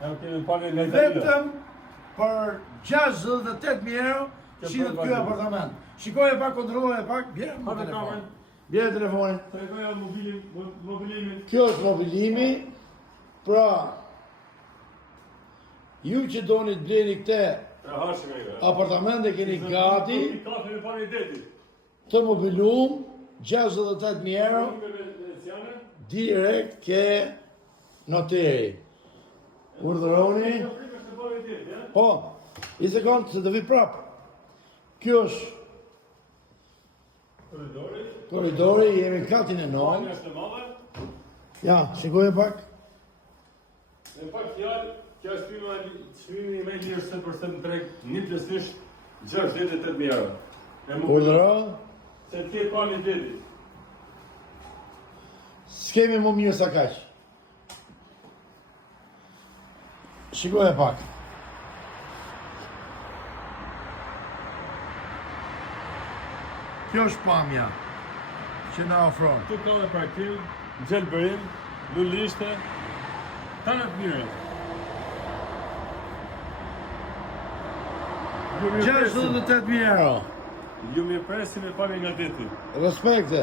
Vetëm për 68.000 euro shihet ky apartament. Shikoje pak, kontrolloje pak, bjerë në telefon. Bjerë telefonin. Tregoja mobilimin. Kjo është mobilimi, pra ju që doni të bleni këte apartamente keni gati të mobilum 68.000 euro direkt ke noteri. Urdhëroni. Po, i sekund se të vi prap. Kjo është koridori, jemi katin e 9. Ja, shikoje pak. Në pak fjalë, kjo është shpimi më i lirë 100% në treg, një plesisht 68.000 euro. Urdhëro. Se të ke pamje deti. S'kemi më mirë sa kaq. Shikoje pak. Kjo është pamja që na ofron. Tu ka dhe parkim, gjelbërim, lulishte, tanët mire. 68.000 euro. Ju mirë presim e pamje nga deti. Respekte.